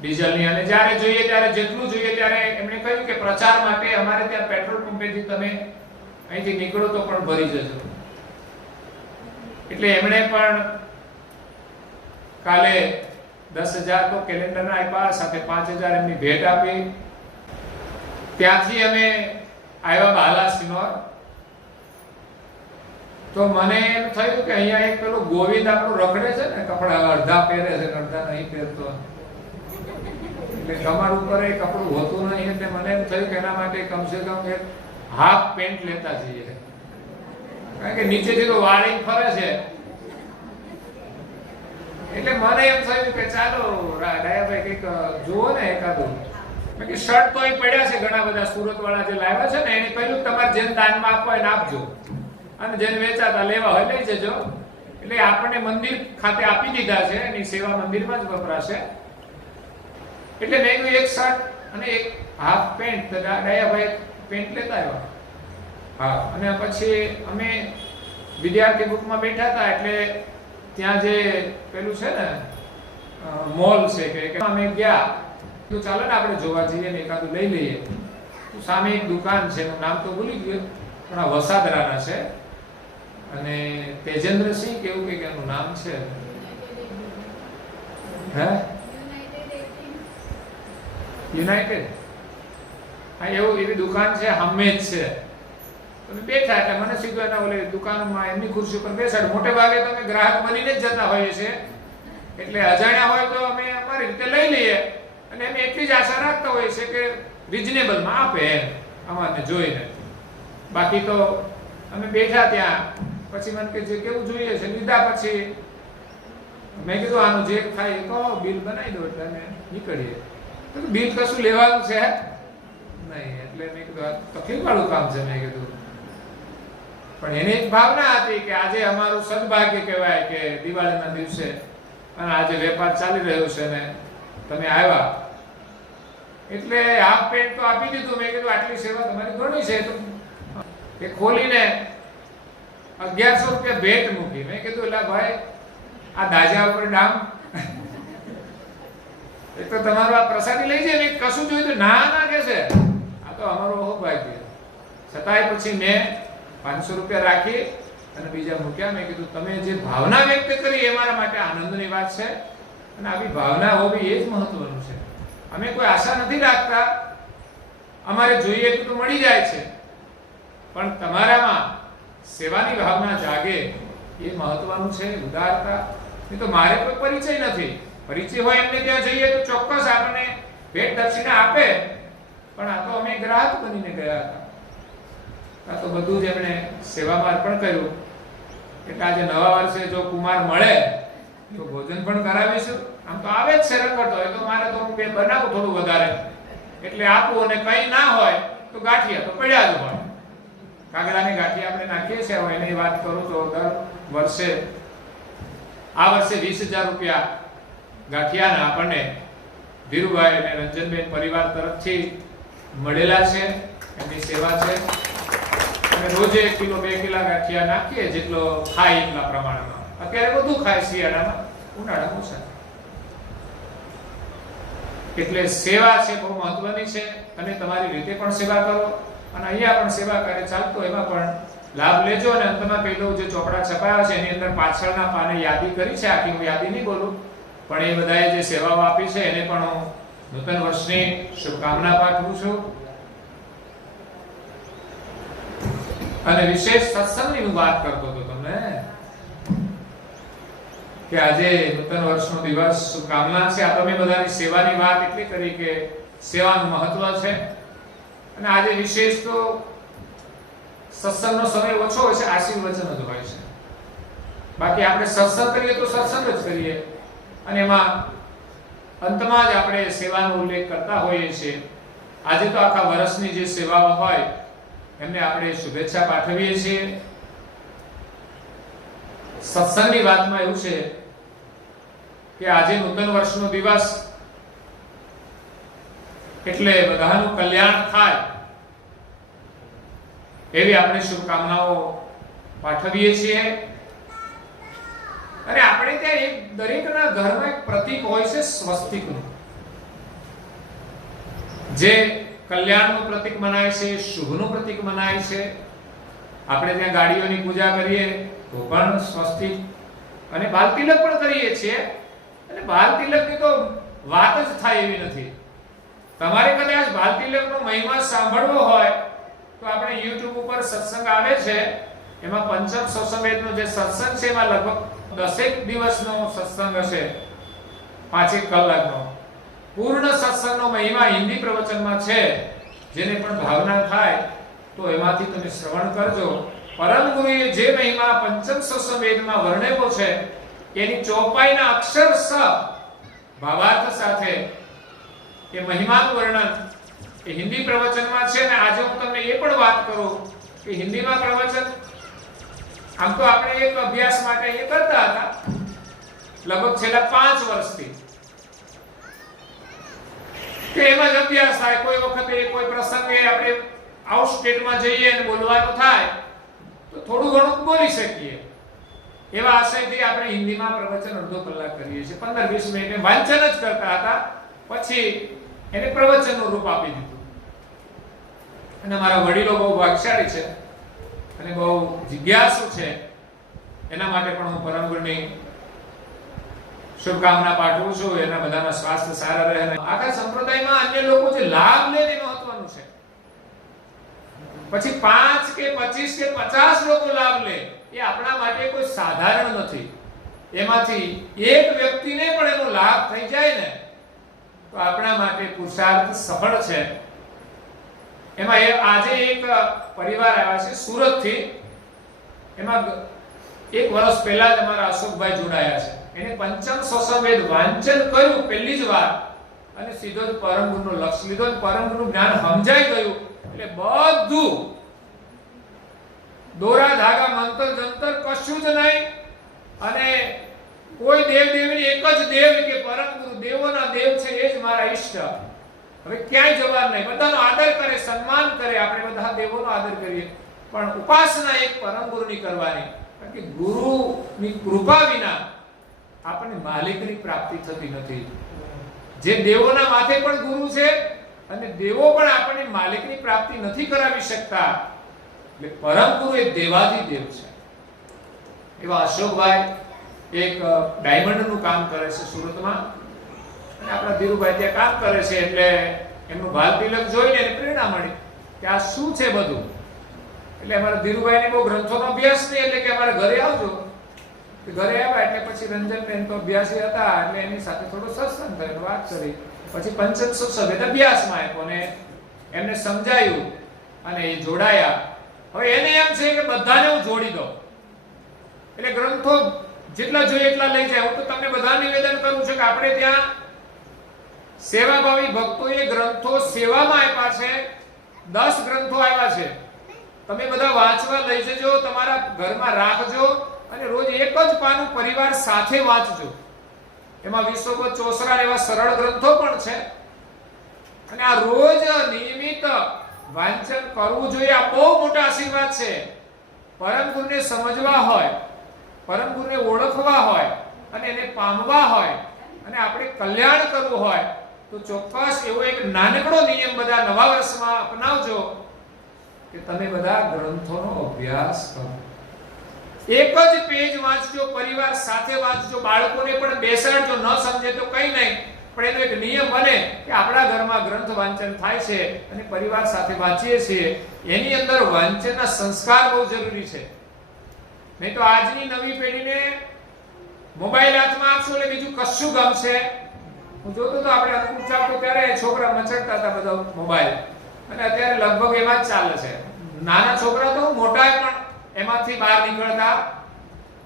ડીઝલની, અને જ્યારે જોઈએ ત્યારે જેટલું જોઈએ ત્યારે એમણે કહ્યું કે પ્રચાર માટે અમારે ત્યાં પેટ્રોલ પંપેથી તમે અહીંથી નીકળો તો પણ ભરી જજો. એટલે એમણે પણ કાલે 10,000 તો કેલેન્ડરના આપ્યા, સાથે 5,000 એમની ભેટ આપી. ત્યાંથી અમે આવ્યા બાલા સિનોર. તો મને એમ થયું કે અહીંયા એક પેલું ગોવિંદ આપણું રખડે છે ને, કપડા અડધા પહેરે છે અડધા નહીં પહેરતો, એટલે કમર ઉપર એ કપડું હોતું નહીં. એટલે મને એમ થયું કે એના માટે કમસે કમ એક હાફ પેન્ટ લેતા જઈએ, કારણ કે નીચેથી તો વાળી ફરે છે. એટલે મને એમ થયું કે ચાલો ડાયાભાઈ કંઈક જુઓ ને એકાદું. બાકી શર્ટ તો અહીં પડ્યા છે ઘણા બધા, સુરત વાળા જે લાવ્યા છે ને એને કહ્યું તમારે જેમ દાનમાં આપવા એને આપજો, અને જેને વેચાતા લેવા હોય લઈ જજો. એટલે આપણને મંદિર ખાતે આપી દીધા છે, એની સેવા મંદિરમાં જ વપરાશે. એટલે મેં એક શર્ટ અને એક હાફ પેન્ટ ડાયાભાઈ પેન્ટ લેતા આવ્યા. હા, અને પછી અમે વિદ્યાર્થી ગ્રુપમાં બેઠા હતા એટલે ત્યાં જે પેલું છે ને મોલ છે કે અમે ગયા તો ચાલો ને આપણે જોવા જઈએ ને એકાદું લઈ લઈએ. તો સામે એક દુકાન છે, એનું નામ તો ભૂલી ગયો પણ આ વસાદરાના છે અને તેજેન્દ્રસિંહ કેવું કે એનું નામ છે. હે યુનાઇટેડ, હા એવું એવી દુકાન છે, હમેજ છે. તમે બેઠા એટલે મને સીધું એના ઓલે દુકાનમાં એમની ખુરશી પર બેસાડ. મોટે ભાગે તો અમે ગ્રાહક બનીને જ જતા હોઈએ છીએ એટલે અજાણ્યા હોય તો અમે અમારી રીતે લઈ લઈએ અને અમે એટલી જ આશા રાખતા હોઈએ છીએ કે રિઝનેબલમાં આપે એમ અમારને જોઈને. બાકી તો અમે બેઠા ત્યાં પછી મને કે જે કેવું જોઈએ છે લીધા. પછી મેં કીધું આનું જે થાય કહો, બિલ બનાવી દો એટલે અમે નીકળીએ. તો બિલ કશું લેવાનું છે નહીં એટલે મેં કીધું આ તકલીફ વાળું કામ છે. મેં કીધું પણ એની એક ભાવના હતી કે આજે અમારું સદભાગ્ય કહેવાય કે દિવાળીના દિવસે અને આજે વેપાર ચાલી રહ્યો છે ને તમે આવ્યા એટલે હાફ પેન્ટ તો આપી દીધું. મેં કીધું આટલી સેવા તમારી ઘણી છે. તો એ ખોલીને 1100 રૂપિયા ભેટ મૂકી. મેં કીધું એટલે ભાઈ આ દાજા ઉપર ડામ એક તો તમારો આ પ્રસાદી લઈ જાય ને કશું જોયું તો ના ના કે છે આ તો અમારો ભાગ્ય. છતાંય પછી મેં 500 રૂપિયા રાખી અને બીજા મૂક્યા. મેં કીધું તમે જે ભાવના વ્યક્ત કરી એ મારા માટે આનંદની વાત છે અને આવી ભાવના હોવી એ જ મહત્વનું છે. અમે કોઈ આશા નથી રાખતા, અમારે જોઈએ એટલું મળી જાય છે, પણ તમારામાં સેવાની ભાવના જાગે એ મહત્વનું છે. ઉદારતા એ તો મારે કોઈ પરિચય નથી. પરિચય હોય એમને ત્યાં જઈએ તો ચોક્કસ આપણને ભેટ દક્ષિણા આપે, પણ આ તો અમે ગ્રાહક બનીને ગયા હતા. આ તો બધું જ એમણે સેવામાં અર્પણ કર્યું. એટલે આજે નવા વર્ષે જો કુમાર મળે તો ભોજન પણ કરાવીશું. આમ તો આવે જ છે રખડતો હોય તો મારે તો હું બે બનાવું થોડું વધારે એટલે આપું. અને કઈ ના હોય તો ગાંઠિયા તો પડ્યા જ હોય. કાગડાની ગાંઠિયા આપણે નાખીએ છીએ. હવે એની વાત કરું તો દર વર્ષે આ વર્ષે 20,000 રૂપિયા ગાંઠિયાના આપણને ધીરુભાઈ અને રંજનબેન પરિવાર તરફથી મળેલા છે. એમની સેવા છે. અમે રોજે 1 કિલો 2 કિલો ગાંઠિયા નાખીએ, જેટલો ખાય એટલા પ્રમાણમાં. અત્યારે બધું ખાય શિયાળામાં, ઉનાળામાં ઓછા. એટલે સેવા છે બહુ મહત્વની છે અને તમારી રીતે પણ સેવા કરો અને અહીંયા પણ સેવા કાર્ય ચાલતો એમાં પણ લાભ લેજો. અને અંતમાં કહી દઉં, જે ચોપડા છપાયા છે એની અંદર પાછળના પાને યાદી કરી છે. આખી હું યાદી નહીં બોલું, પણ એ બધાએ જે સેવાઓ આપી છે એને પણ હું નૂતન વર્ષની શુભકામના પાઠવું છું. અને વિશેષ સત્સંગની હું વાત કરતો હતો તમને કે આજે નૂતન વર્ષનો દિવસ, શુભકામના છે. આ તમે બધાની સેવાની વાત એટલી કરી કે સેવાનું મહત્વ છે. અને આજે વિશેષ તો સત્સંગનો સમય ઓછો હોય છે, આશીર્વચન જ હોય છે. બાકી આપણે સત્સંગ કરીએ તો સત્સંગ જ કરીએ અને એમાં અંતમાં જ આપણે સેવાનો ઉલ્લેખ કરતા હોઈએ છીએ. આજે તો આખા વર્ષની જે સેવાઓ હોય એમને આપણે શુભેચ્છા પાઠવીએ છીએ. સત્સંગની વાતમાં એવું છે કે આજે નૂતન વર્ષનો દિવસ એટલે બધાનું કલ્યાણ થાય એવી આપણે શુભકામનાઓ પાઠવીએ છીએ. અને આપણે ત્યાં એક દરેકના ઘરમાં એક પ્રતીક હોય છે સ્વસ્તિકનું, જે કલ્યાણનું પ્રતીક મનાય છે, શુભનું પ્રતીક મનાય છે. આપણે ત્યાં ગાડીઓની પૂજા કરીએ તો પણ સ્વસ્તિક અને બાલ તિલક પણ કરીએ છીએ. અને બાલ તિલકની તો વાત જ થાય એવી નથી. તમારે કદાચ બાલ તિલકનો મહિમા સાંભળવો હોય તો આપણે YouTube ઉપર સત્સંગ આવે છે, એમાં પંચમ સત્સંગનો જે સત્સંગ છે એમાં લગભગ 10 દિવસનો સત્સંગ હશે, 5 કલાકનો. પૂર્ણ સત્સંગનો મહિમા હિન્દી પ્રવચનમાં છે. જેને પણ ભાવના થાય તો એમાંથી તમે શ્રવણ કરજો. પરમ ગુરુએ જે મહિમા પંચમ સત્સંગમાં વર્ણવ્યો છે એની ચોપાઈના અક્ષરશ ભાવાર્થ સાથે એ મહિમાનું વર્ણન એ હિન્દી પ્રવચનમાં છે. ને આજે હું તમને એ પણ વાત કરું કે હિન્દીમાં પ્રવચન આમ તો આપણે એક અભ્યાસ માટે એ કરતા હતા લગભગ છેલ્લા 5 વર્ષથી કે એમાં જ અભ્યાસ થાય. કોઈ વખતે કોઈ પ્રસંગે આપણે આઉટ સ્ટેટમાં જઈએ અને બોલવાનું થાય તો થોડું ઘણું બોલી શકીએ. એવા આશયથી આપણે હિન્દીમાં પ્રવચન અડધો કલાક કરીએ છીએ. 15-20 મિનિટ વાંચન જ કરતા હતા, પછી એને પ્રવચનનું રૂપ આપી દીધું. અને મારા વડીલો બહુ ભાગ્યશાળી છે અને બહુ જિજ્ઞાસુ છે, એના માટે પણ હું પરમ ગુરુની શુભકામના પાઠવું છું. એના બધાના સ્વાસ્થ્ય સારા રહે અને આખા સંપ્રદાયમાં અન્ય લોકો જે લાભ લે તે મહત્વનું છે. પછી 5 કે 25 કે 50 લોકો લાભ લે એ આપણા માટે કોઈ સાધારણ નથી. એમાંથી એક વ્યક્તિને પણ એનો લાભ થઈ જાય ને તો આપણા માટે પુરુષાર્થ સફળ છે. એમાં આજે એક પરિવાર આવ્યા છે સુરતથી. એમાં 1 વર્ષ પહેલા જ અમારા અશોકભાઈ જોડાયા છે. એને પંચમ સસવેદ વાંચન કર્યું પહેલી જ વાર અને સીધો જ પરમ ગુરુનો લક્ષ્ય લીધો અને પરમ ગુરુનું જ્ઞાન સમજાઈ ગયું. એટલે બધું દોરા ધાગા મંતર જંતર કશું જ નહીં. અને કોઈ દેવ દેવીની એક જ દેવ કે પરમ ગુરુ દેવોના દેવ છે એ જ મારા ઈષ્ટ. હવે ક્યાંય જવાબ નહીં. બધાનો આદર કરે, સન્માન કરે. આપણે બધા દેવોનો આદર કરીએ, પણ ઉપાસના એક પરમ ગુરુની કરવાની. કારણ કે ગુરુની કૃપા વિના આપણને માલિકની પ્રાપ્તિ થતી નથી. જે દેવોના માથે પણ ગુરુ છે અને દેવો પણ આપણને માલિકની પ્રાપ્તિ નથી કરાવી શકતા. એટલે પરમ ગુરુ એ દેવાધિદેવ છે. એવા અશોકભાઈ એક ડાયમંડનું કામ કરે છે સુરતમાં અને આપણા ધીરુભાઈ ત્યાં કામ કરે છે. એટલે એમનું ભાલ તિલક જોઈને એને પ્રેરણા મળી કે આ શું છે બધું. એટલે અમારા ધીરુભાઈને બહુ ગ્રંથોનો અભ્યાસ નહીં, એટલે કે અમારા ઘરે આવજો. ઘરે આવ્યા એટલે પછી રંજનબેન તો અભ્યાસી હતા એટલે એની સાથે થોડો સત્સંગ થયો, વાત કરી. પછી પંચમ સસવેદ અભ્યાસમાં આપ્યો ને એમને સમજાયું અને એ જોડાયા. હવે એને એમ છે કે બધાને હું જોડી દઉં, એટલે ગ્રંથો જેટલા જોઈએ એટલા લઈ જાય. હું તો તમને બધા નિવેદન કરું છું કે આપણે ત્યાં સેવાભાવી ભક્તોએ ગ્રંથો સેવામાં આપ્યા છે. 10 ગ્રંથો આવ્યા છે. તમે બધા વાંચવા લઈ જજો, તમારા ઘરમાં રાખજો અને રોજ એક જ પાનું પરિવાર સાથે વાંચજો. એમાં વિશ્વકોશ ચોસરા એવા સરળ ગ્રંથો પણ છે અને આ રોજ નિયમિત વાંચન કરવું જોઈએ. આ બહુ મોટા આશીર્વાદ છે. પરમ ગુરુને સમજવા હોય, પરમ ગુરુને ઓળખવા હોય અને એને પામવા હોય અને આપણે કલ્યાણ કરવું હોય તો ચોક્કસ એવો એક નાનકડો નિયમ બધા નવા વર્ષમાં અપનાવજો કે તમે બધા ગ્રંથોનો અભ્યાસ કરો. એક જ પેજ વાંચજો, પરિવાર સાથે વાંચજો, બાળકોને પણ બેસાડજો. ન સમજે તો કઈ નહીં, પણ એનો એક નિયમ બને કે આપણા ઘરમાં ગ્રંથ વાંચન થાય છે અને પરિવાર સાથે વાંચીએ છીએ. એની અંદર વાંચનના સંસ્કાર બહુ જરૂરી છે. નહીં તો આજની નવી પેઢીને મોબાઈલ હાથમાં આપશો એટલે બીજું કશું ગમશે. હું જોતો તો આપણે અંકુર ચાપતો ત્યારે છોકરા મચડતા હતા બધા મોબાઈલ, અને અત્યારે લગભગ એમાં જ ચાલે છે. નાના છોકરા તો મોટા પણ એમાંથી બહાર નીકળતા.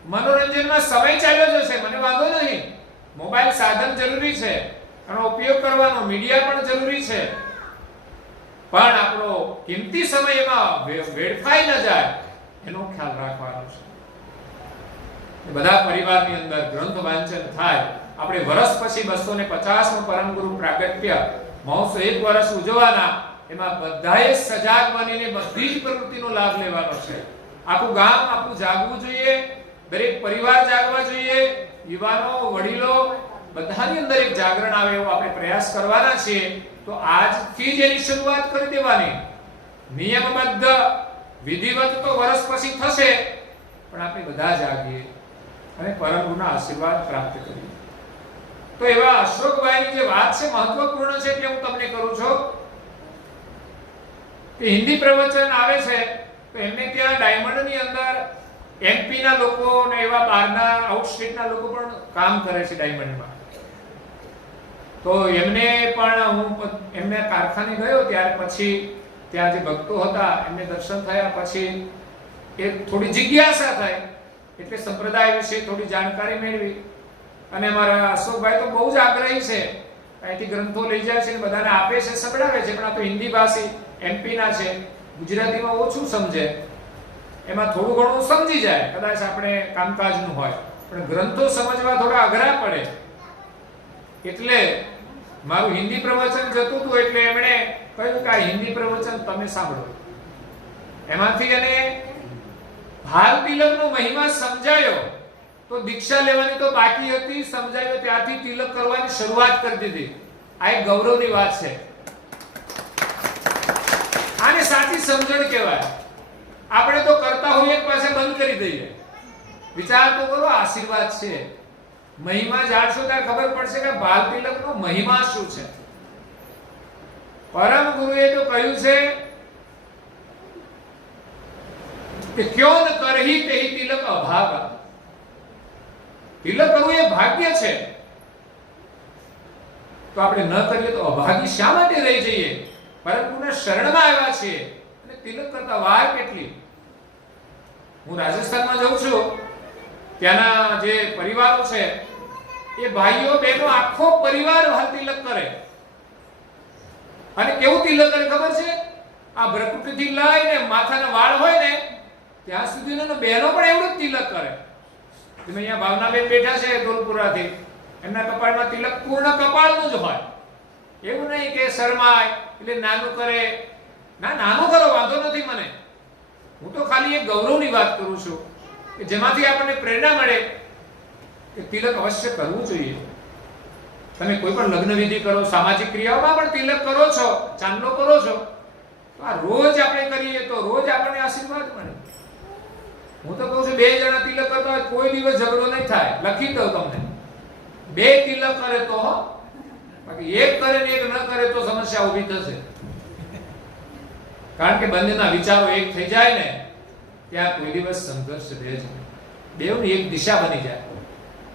મનોરંજનમાં સમય ચાલ્યો જશે, મને વાંધો નહીં. મોબાઈલ સાધન જરૂરી છે, એનો ઉપયોગ કરવાનો, મીડિયા પણ જરૂરી છે, પણ આપણો કિંમતી સમય એમાં વેડફાઈ ન જાય એનો ખ્યાલ રાખવાનો છે. બધા પરિવારની અંદર ગ્રંથ વાંચન થાય. આપણે વર્ષ પછી 250મો પરમ ગુરુ પ્રાગટ્ય મહોત્સવ 1 વર્ષ ઉજવવાના. એમાં બધાએ સજાગ બનીને બધી જ પ્રવૃત્તિનો લાભ લેવાનો છે. આખું ગામ આપણું જાગવું જોઈએ, દરેક પરિવાર જાગવા જોઈએ, યુવાનો, વડીલો બધાની અંદર એક જાગરણ આવે એવો આપણે પ્રયાસ કરવાના છીએ. તો આજથી જ એની શરૂઆત કરી દેવાની. નિયમબદ્ધ વિધિવત તો વર્ષ પછી થશે, પણ આપણે બધા જાગીએ અને પરમ ગુરુના આશીર્વાદ પ્રાપ્ત કરીએ. તો એવા અશોકભાઈની જે વાત છે મહત્વપૂર્ણ છે, એટલે હું તમને કરું છું કે હિન્દી પ્રવચન આવે છે તો એમને ત્યાં ડાયમંડની અંદર એમપી ના લોકો અને એવા બહારના આઉટ સ્ટેટ ના લોકો પણ કામ કરે છે ડાયમંડમાં. તો એમને પણ હું એમને કારખાને ગયો ત્યારે પછી ત્યાં જે ભક્તો હતા એમને દર્શન થયા પછી એ થોડી જિજ્ઞાસા થઈ, એટલે સંપ્રદાય વિશે થોડી જાણકારી મેળવી. અને અમારા અશોકભાઈ તો બહુ જ આગ્રહી છે, અહીંથી ગ્રંથો લઈ જાય છે, બધાને આપે છે, સંભળાવે છે. પણ આ તો હિન્દી ભાષી એમપી ના છે, ગુજરાતીમાં ઓછું સમજે, એમાં થોડું ઘણું સમજી જાય કદાચ આપણે કામકાજનું હોય, પણ ગ્રંથો સમજવા થોડા અઘરા પડે. એટલે મારું હિન્દી પ્રવચન જતું હતું, એટલે એમણે કહ્યું કે આ હિન્દી પ્રવચન તમે સાંભળો. એમાંથી એને ભાલ તિલકનો મહિમા સમજાયો તો દીક્ષા લેવાની તો બાકી હતી, સમજાયો ત્યારથી તિલક કરવાની શરૂઆત કરી દીધી. આ એક ગૌરવની વાત છે. આને સાચી સમજણ કહેવાય. આપણે તો કરતા હોઈએ પાસે બંધ કરી દઈએ. વિચાર તો કરો, આશીર્વાદ છે. મહિમા જાણશો ત્યારે ખબર પડશે કે બાલ તિલકનો મહિમા શું છે. પરમ ગુરુએ તો કહ્યું છે કે ક્યો ન કરહી તેહી તિલક અભાગા. તિલક કરવું એ ભાગ્ય છે. તો આપણે ન કરીએ તો અભાગી શા માટે રહી જઈએ? પરમગુરુના શરણમાં આવ્યા છીએ અને તિલક કરતા વાર કેટલી. હું રાજસ્થાનમાં જાઉં છું, ત્યાંના જે પરિવારો છે એ ભાઈઓ બહેનો આખો પરિવાર તિલક કરે. અને કેવું તિલક કરે ખબર છે? આ ભ્રકુટીથી લઈને માથાના વાળ હોય ને ત્યાં સુધીનો બહેનો પણ એવું જ તિલક કરે. તમે અહીંયા ભાવનાબેન બેઠા છે દોલપુરાથી, એમના કપાળમાં તિલક પૂર્ણ કપાળનું જ હોય. એવું નહીં કે શરમાય એટલે નાનું કરે. ના, નાનું કરો, વાંધો નથી મને. હું તો ખાલી એક ગૌરવની વાત કરું છું કે જેમાંથી આપણને પ્રેરણા મળે કે તિલક અવશ્ય કરવું જોઈએ. તમે કોઈ પણ લગ્ન વિધિ કરો, સામાજિક ક્રિયાઓમાં પણ તિલક કરો છો, ચાંદલો કરો છો, તો આ રોજ આપણે કરીએ તો રોજ આપણને આશીર્વાદ મળે. હું તો કહું છું 2 જણા તિલક કરતા હોય કોઈ દિવસ ઝઘડો નહીં થાય. લખી દઉં તમને, 2 તિલક કરે તો, બાકી એક કરે ને એક ન કરે તો સમસ્યા ઊભી થશે. કારણ કે બંનેના વિચારો એક થઈ જાય ને ત્યાં કોઈ દિવસ સંઘર્ષ રહે છે. બેવની એક દિશા બની જાય,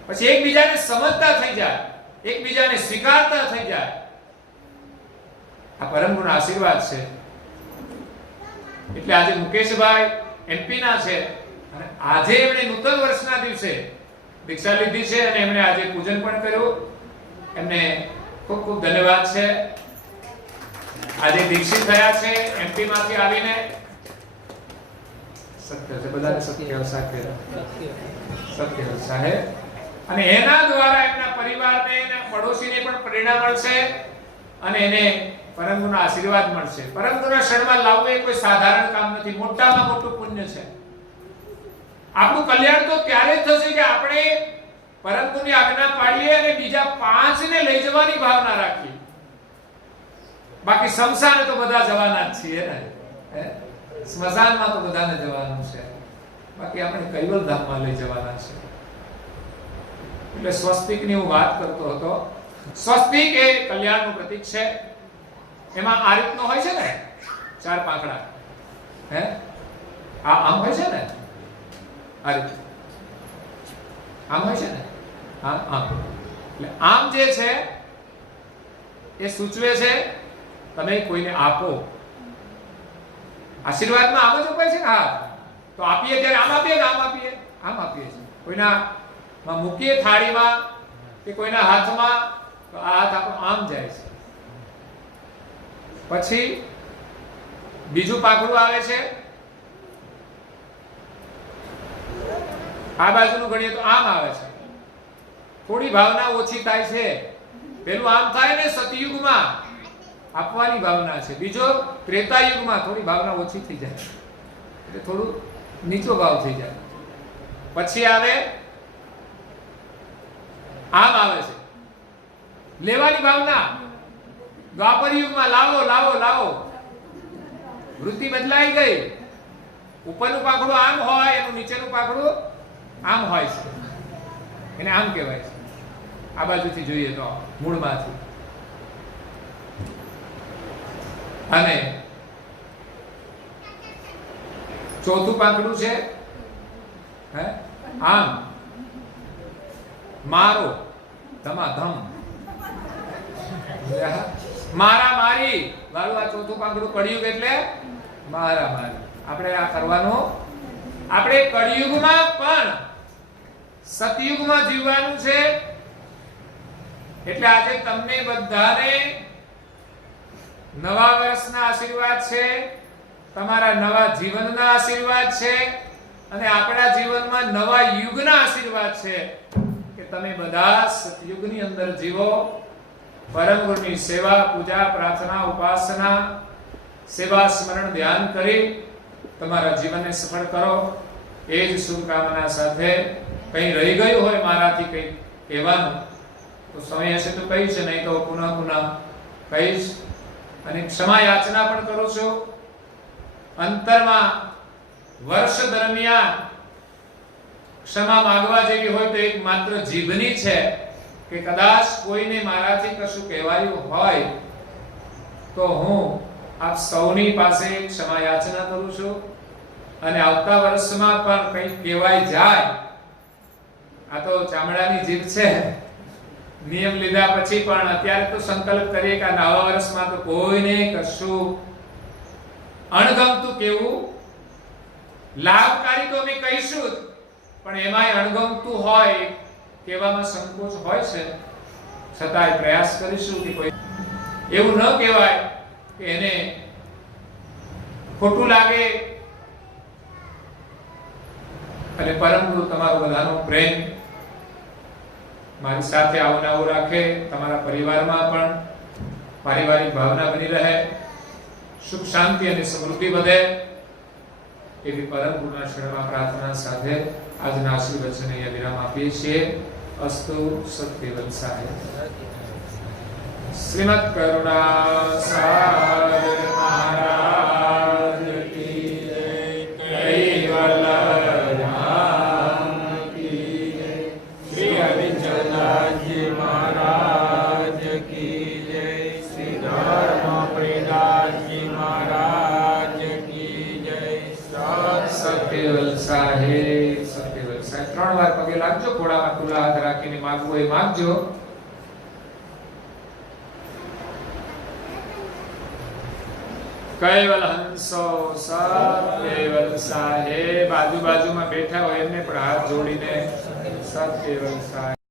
પછી એકબીજાને સમજતા થઈ જાય, એકબીજાને સ્વીકારતા થઈ જાય. આ પરમ ગુરુના આશીર્વાદ છે. એટલે આજે મુકેશભાઈ એમપી ના છે અને આજે એમણે નૂતન વર્ષના દિવસે દીક્ષા લીધી છે અને એમણે આજે પૂજન પણ કર્યું. એમને ખૂબ ખૂબ ધન્યવાદ છે. આજે દીક્ષિત થયા છે એમપી માંથી આવીને. સત્ય છે, બધાને સત્ય સાથે સત્ય સાહેબ. અને એના દ્વારા એમના પરિવારને અને પડોશીને પણ પ્રેરણા મળશે અને એને પરમ ગુરુના આશીર્વાદ મળશે. પરમ ગુરુના શરણમાં લાવવું એ કોઈ સાધારણ કામ નથી, મોટામાં મોટું પુણ્ય છે. આપણું કલ્યાણ તો ત્યારે જ થશે કે આપણે પરમ ગુરુની આજ્ઞા પાડીએ અને બીજા 5 ને લઈ જવાની ભાવના રાખીએ. બાકી શમશાને તો બધા જવાના જ છીએ ને, સ્મશાનમાં તો બધાને જવાનું છે, બાકી આપણે કૈવલ ધામમાં લઈ જવાના છે. એટલે સ્વસ્તિકની હું વાત કરતો હતો. સ્વસ્તિક એ કલ્યાણનું પ્રતીક છે. એમાં આ રીતનો હોય છે ને 4 પાંખડા, આમ હોય છે ને, આ રીતે આમ હોય છે ને, આમ એટલે આમ જે છે એ સૂચવે છે તમે કોઈને આપો. આશીર્વાદમાં આમ જ અપાય છે ને. હા, તો આપીએ ત્યારે આમ આપીએ કે આમ આપીએ? આમ આપીએ છીએ. કોઈના મૂકીએ થાળીમાં કે કોઈના હાથમાં તો આ હાથ આપણો આમ જાય છે. પછી બીજું પાંખડું આવે છે, આ બાજુનું ગણીએ તો આમ આવે છે. થોડી ભાવના ઓછી થાય છે. પેલું આમ થાય ને સતયુગમાં આપવાની ભાવના છે, બીજો ત્રેતા યુગમાં થોડી ભાવના ઓછી થઈ જાય, એટલે થોડું નીચો ભાવ થઈ જાય. પછી આવે આમ આવે છે લેવાની ભાવના. દ્વાપર યુગમાં લાવો લાવો લાવો, વૃત્તિ બદલાઈ ગઈ. ઉપરનું પાંખડું આમ હોય, એનું નીચેનું પાંખડું આમ હોય છે, એને આમ કહેવાય છે. આ બાજુથી જોઈએ તો મૂળમાંથી. અને ચોથું પાંખડું છે આમ, મારો ધમાધમ, મારા મારી વાળું. આ ચોથું પાંખડું કળિયુગ એટલે મારા મારી. આપણે આ કરવાનું. આપણે કળિયુગમાં પણ સતયુગમાં જીવવાનું છે. એટલે આજે તમને બધાને નવા વર્ષના આશીર્વાદ છે, તમારા નવા જીવનના આશીર્વાદ છે અને આપણા જીવનમાં નવા યુગના આશીર્વાદ છે કે તમે બધા સતયુગની અંદર જીવો. પરમ ગુરુની સેવા, પૂજા, પ્રાર્થના, ઉપાસના, સેવા, સ્મરણ, ધ્યાન કરી તમારા જીવનને સફળ કરો એ જ શુભકામના સાથે કંઈ રહી ગયું હોય મારાથી કંઈ કહેવાનું તો સમય હશે તો કહીશ, નહીં તો પુનઃ કહીશ. અને ક્ષમા યાચના પણ કરું છું. અંતરમાં વર્ષ દરમિયાન ક્ષમા માંગવા જેવી હોય તો એક માત્ર જીભની છે કે કદાચ કોઈને મારાથી કશું કહેવાયું હોય તો હું આપ સૌની પાસે ક્ષમા યાચના કરું છું. અને આવતા વર્ષમાં પણ કંઈ કહેવાય જાય, આ તો ચામડાની જીભ છે, નિયમ લીધા પછી પણ અત્યારે તો સંકલ્પ કરીએ કે નવા વર્ષમાં તો કોઈને કશું અણગમતું કેવું, લાભકારી તો અમે કહીશું જ, પણ એમાંય અણગમતું હોય કહેવામાં સંકોચ હોય છે, છતાંય પ્રયાસ કરીશું કે કોઈ એવું ન કહેવાય કે એને ખોટું લાગે. અને પરમ ગુરુ તમારો બધાનો પ્રેમ મારી સાથે આવું આવું રાખે, તમારા પરિવારમાં પણ પારિવારિક ભાવના બની રહે, સુખ શાંતિ અને સમૃદ્ધિ વધે એવી પરમ ગુરુના શરણમાં પ્રાર્થના સાથે આજના આશીર્વચન અહીંયા વિરામ આપીએ છીએ. અસ્તુ સત્યવત્સાય. શ્રીમદ કરુણા સાગર મહારાજ કી જય. કૈવલ્યધામ કી જય. શ્રી અવિચલદાસજી મહારાજ કી જય. શ્રી ધર્મપ્રદાસજી મહારાજ કી જય. સત્યવત્સાય. સત્યવત્સાય 3 વાર પગે લાગજો, ઘોડામાં ખુલ્લા હાથ રાખીને માગવું એ માગજો. કૈવલ હંસો સત્યવત્સાય. બાજુ બાજુમાં બેઠા હોય એમને પણ હાથ જોડીને સત્યવત્સાય.